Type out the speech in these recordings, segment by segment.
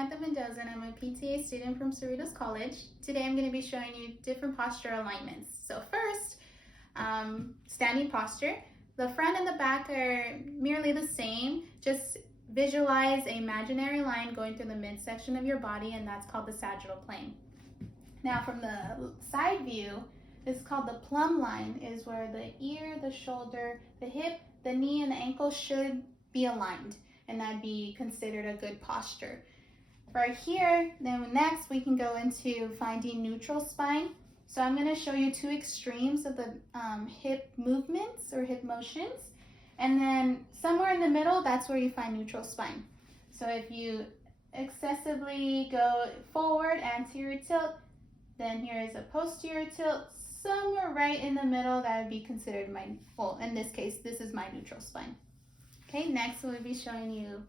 Samantha Mendoza and I'm a PTA student from Cerritos College. Today I'm going to be showing you different posture alignments. So first, standing posture. The front and the back are merely the same. Just visualize an imaginary line going through the midsection of your body, and that's called the sagittal plane. Now from the side view, this is called the plumb line, is where the ear, the shoulder, the hip, the knee, and the ankle should be aligned, and that'd be considered a good posture. Right here, then next we can go into finding neutral spine. So I'm going to show you two extremes of the hip movements or hip motions, and then somewhere in the middle, that's where you find neutral spine. So if you excessively go forward, anterior tilt, then here is a posterior tilt, somewhere right in the middle, that would be considered my, well, in this case, this is my neutral spine. Okay, next we'll be showing you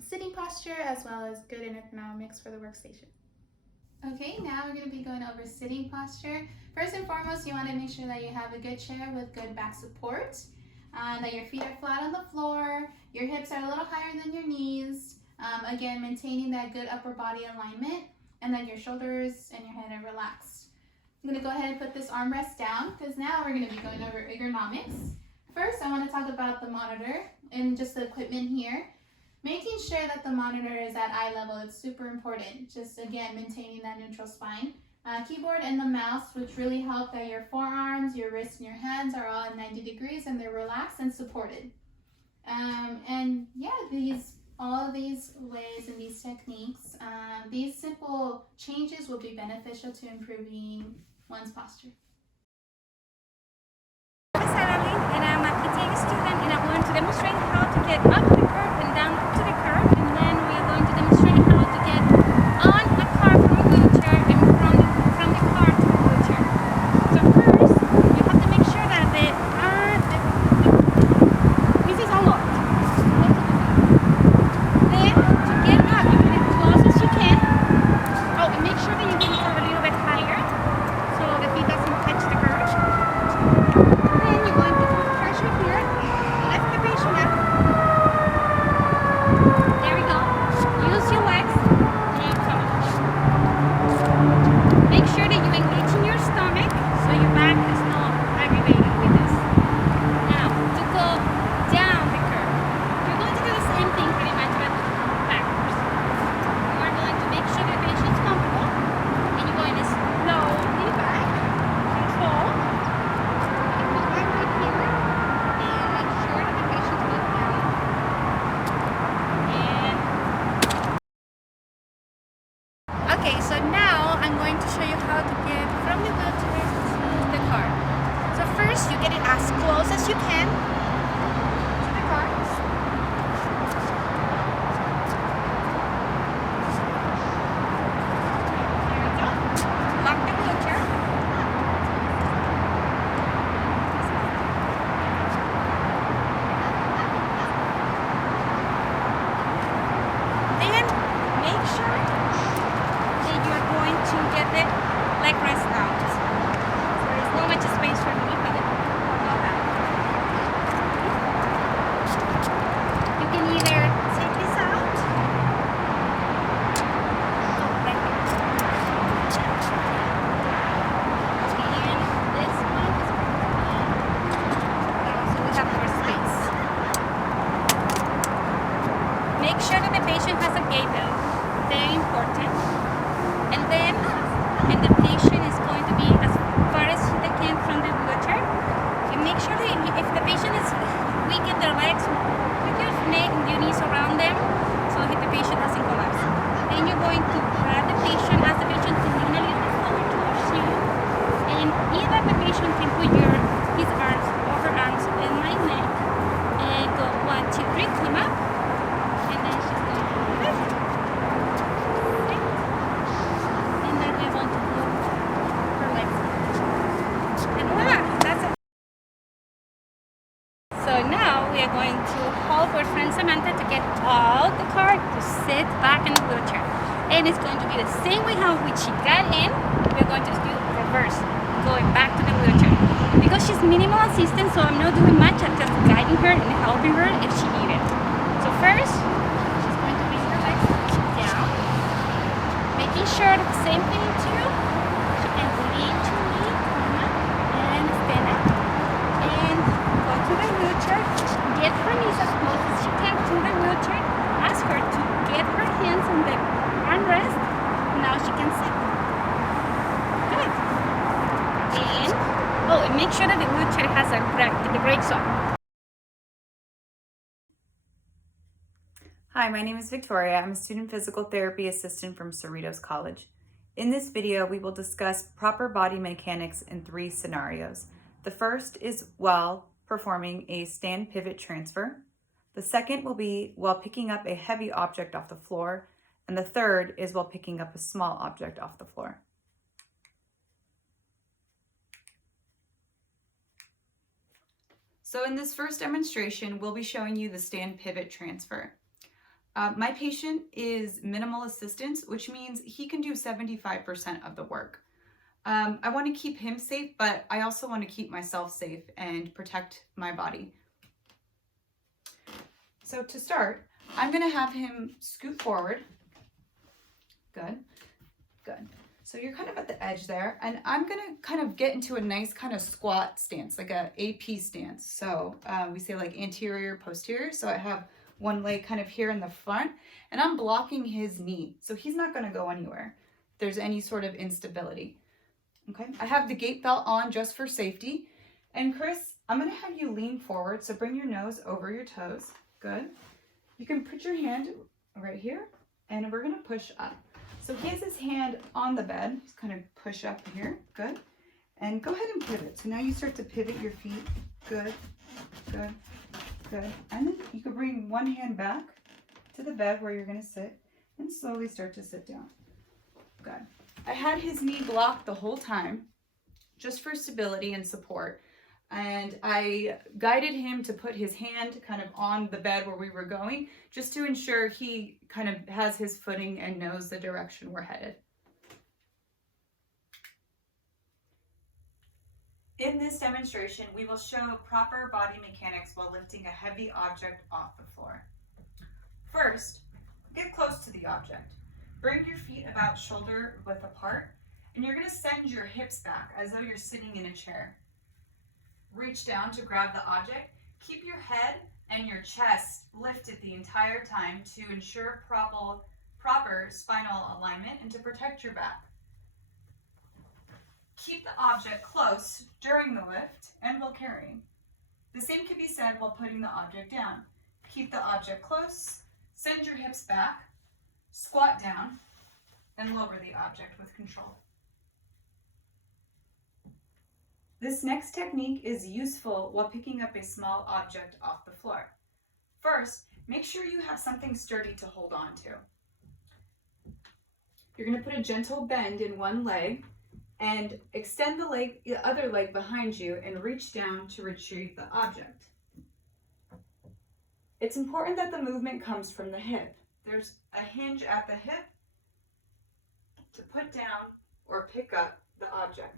sitting posture as well as good ergonomics for the workstation. Okay, now we're going to be going over sitting posture. First and foremost, you want to make sure that you have a good chair with good back support, that your feet are flat on the floor, your hips are a little higher than your knees, again, maintaining that good upper body alignment, and then your shoulders and your head are relaxed. I'm going to go ahead and put this armrest down because now we're going to be going over ergonomics. First, I want to talk about the monitor and just the equipment here. Making sure that the monitor is at eye level, it's super important. Just again, maintaining that neutral spine. Keyboard and the mouse, which really help that your forearms, your wrists, and your hands are all at 90 degrees and they're relaxed and supported. And yeah, all of these ways and these techniques, these simple changes will be beneficial to improving one's posture. And I'm a PTA student, and I'm going to demonstrate how to get up the curve and down to the curve, and then we are going to demonstrate how to get on a car from a wheelchair and from the car to the wheelchair. So first, you have to make sure that this is unlocked. Then, to get up, you get as close as you can. Oh, and make sure that you get it a little bit higher so the feet doesn't touch the curve. Okay, so now I'm going to show you how to get from the wheelchair to the car. So first, you get it as close as you can to the car. There we go. Lock the wheelchair. Then make sure you're going to get the leg rest out. So there is not much space for me, but not bad. You can either take this out, like this. And this one is so we have more space. Make sure that the patient has a gait belt. Very important. And then, the patient is going to be as far as they can from the wheelchair. You make sure that if the patient is weak in their legs, put your knees around them so that the patient doesn't collapse. Then you're going to grab the patient, ask the patient to lean a little bit forward towards you. And either the patient can put his arms over arms in my neck and go 1, 2, 3, come up. And then she's going to lift. So now we are going to help our friend Samantha to get out the car to sit back in the wheelchair. And it's going to be the same way how she got in. We're going to do reverse, going back to the wheelchair. Because she's minimal assistance, so I'm not doing much. I'm just guiding her and helping her if she needs it. So first, she's going to bring her legs down. Be sure the same thing too. She can lean to me, and stand up, and go to the wheelchair. Get her knees as close as she can to the wheelchair. Ask her to get her hands on the armrest. Now she can sit. Good. And make sure that the wheelchair has the brakes on. Hi, my name is Victoria. I'm a student physical therapy assistant from Cerritos College. In this video, we will discuss proper body mechanics in 3 scenarios. The first is while performing a stand pivot transfer. The second will be while picking up a heavy object off the floor. And the third is while picking up a small object off the floor. So in this first demonstration, we'll be showing you the stand pivot transfer. My patient is minimal assistance, which means he can do 75% of the work. I want to keep him safe, but I also want to keep myself safe and protect my body. So to start, I'm going to have him scoot forward. Good, good. So you're kind of at the edge there, and I'm going to kind of get into a nice kind of squat stance, like a AP stance. So we say like anterior, posterior. So I have one leg kind of here in the front, and I'm blocking his knee. So he's not going to go anywhere if there's any sort of instability. Okay, I have the gait belt on just for safety. And Chris, I'm going to have you lean forward. So bring your nose over your toes. Good. You can put your hand right here, and we're going to push up. So he has his hand on the bed. Just kind of push up here. Good. And go ahead and pivot. So now you start to pivot your feet. Good, good, good. And then you can bring one hand back to the bed where you're going to sit and slowly start to sit down. Good. I had his knee blocked the whole time just for stability and support. And I guided him to put his hand kind of on the bed where we were going, just to ensure he kind of has his footing and knows the direction we're headed. In this demonstration, we will show proper body mechanics while lifting a heavy object off the floor. First, get close to the object. Bring your feet about shoulder width apart, and you're going to send your hips back as though you're sitting in a chair. Reach down to grab the object. Keep your head and your chest lifted the entire time to ensure proper spinal alignment and to protect your back. Keep the object close during the lift and while carrying. The same can be said while putting the object down. Keep the object close, send your hips back, squat down, and lower the object with control. This next technique is useful while picking up a small object off the floor. First, make sure you have something sturdy to hold on to. You're going to put a gentle bend in one leg and extend the other leg behind you and reach down to retrieve the object. It's important that the movement comes from the hip. There's a hinge at the hip to put down or pick up the object.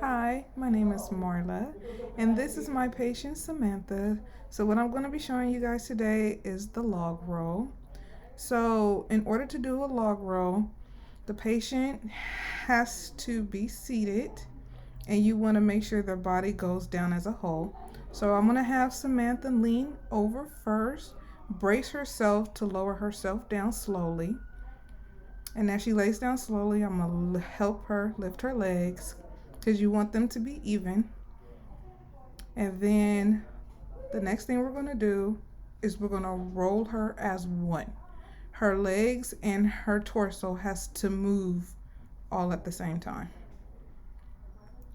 Hi, my name is Marla, and this is my patient Samantha. So what I'm going to be showing you guys today is the log roll. So in order to do a log roll, the patient has to be seated, and you want to make sure their body goes down as a whole. So I'm going to have Samantha lean over first, brace herself to lower herself down slowly. And as she lays down slowly, I'm going to help her lift her legs, because you want them to be even. And then the next thing we're going to do is we're going to roll her as one. Her legs and her torso has to move all at the same time.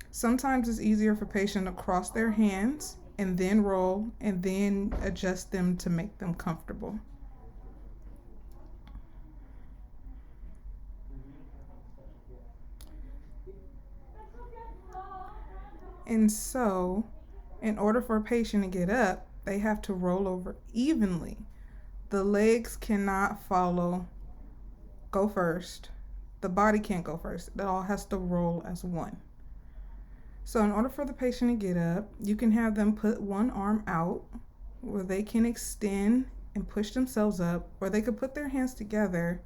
Sometimes it's easier for patients to cross their hands and then roll and then adjust them to make them comfortable. And so, in order for a patient to get up, they have to roll over evenly. The legs cannot go first. The body can't go first. It all has to roll as one. So in order for the patient to get up, you can have them put one arm out where they can extend and push themselves up, or they could put their hands together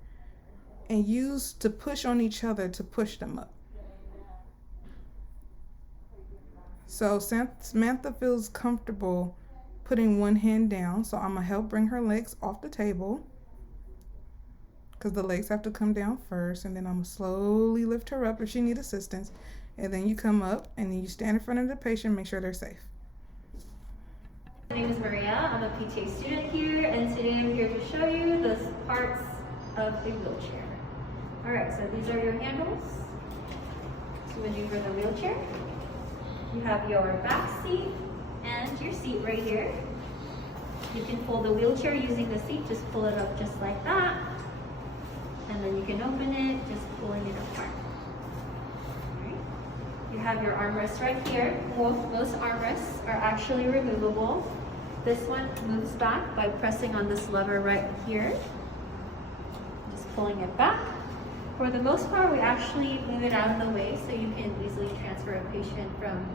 and use to push on each other to push them up. So Samantha feels comfortable putting one hand down, so I'm gonna help bring her legs off the table because the legs have to come down first, and then I'm gonna slowly lift her up if she needs assistance, and then you come up and then you stand in front of the patient, make sure they're safe. My name is Maria. I'm a PTA student here, and today I'm here to show you the parts of a wheelchair. All right, so these are your handles to maneuver the wheelchair. You have your back seat and your seat right here. You can pull the wheelchair using the seat, just pull it up just like that. And then you can open it, just pulling it apart. All right. You have your armrest right here. Most armrests are actually removable. This one moves back by pressing on this lever right here. Just pulling it back. For the most part, we actually move it out of the way so you can easily transfer a patient from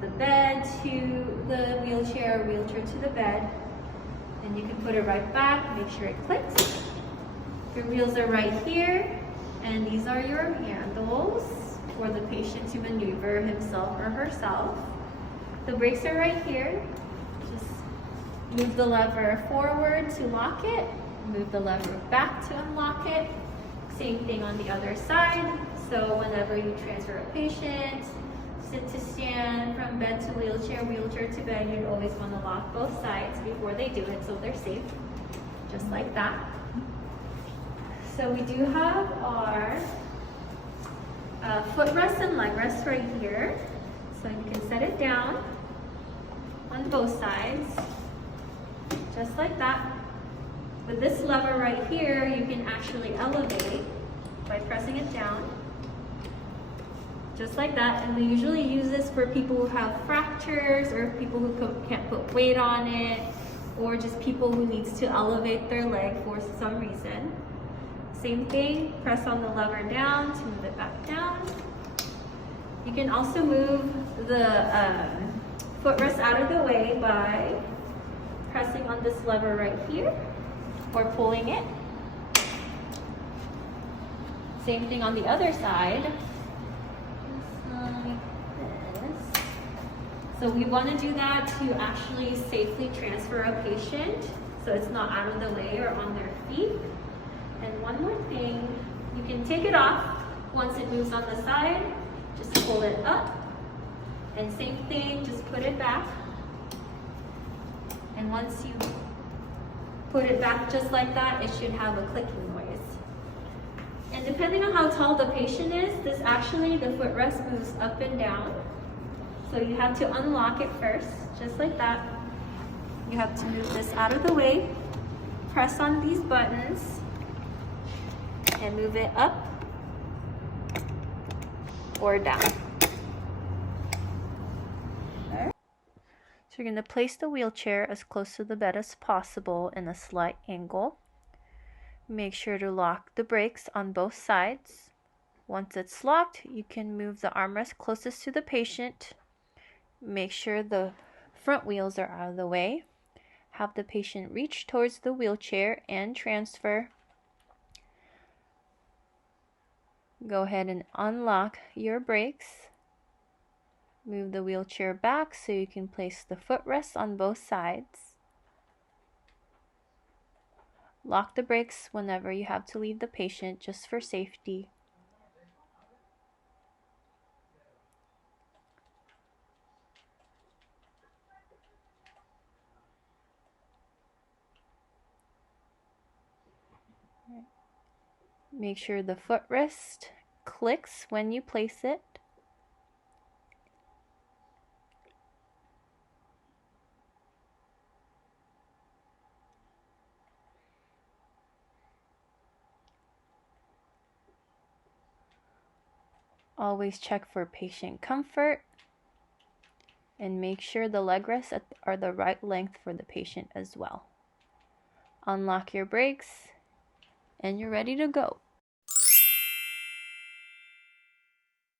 the bed to the wheelchair, or wheelchair to the bed. And you can put it right back, make sure it clicks. Your wheels are right here, and these are your handles for the patient to maneuver himself or herself. The brakes are right here. Just move the lever forward to lock it, move the lever back to unlock it. Same thing on the other side. So whenever you transfer a patient, sit to stand, from bed to wheelchair, wheelchair to bed, you'd always want to lock both sides before they do it so they're safe, just like that. So we do have our footrest and leg rest right here. So you can set it down on both sides, just like that. With this lever right here, you can actually elevate by pressing it down, just like that. And we usually use this for people who have fractures, or people who can't put weight on it, or just people who needs to elevate their leg for some reason. Same thing, press on the lever down to move it back down. You can also move the footrest out of the way by pressing on this lever right here, or pulling it. Same thing on the other side, just like this. So we want to do that to actually safely transfer a patient, so it's not out of the way or on their feet. And one more thing, you can take it off once it moves on the side, just pull it up, and same thing, just put it back. And once you put it back just like that, it should have a clicking noise. And depending on how tall the patient is, the footrest moves up and down. So you have to unlock it first, just like that. You have to move this out of the way, press on these buttons, and move it up or down. So you're going to place the wheelchair as close to the bed as possible in a slight angle. Make sure to lock the brakes on both sides. Once it's locked, you can move the armrest closest to the patient. Make sure the front wheels are out of the way. Have the patient reach towards the wheelchair and transfer. Go ahead and unlock your brakes. Move the wheelchair back so you can place the footrest on both sides. Lock the brakes whenever you have to leave the patient, just for safety. Make sure the footrest clicks when you place it. Always check for patient comfort, and make sure the leg rests are the right length for the patient as well. Unlock your brakes, and you're ready to go.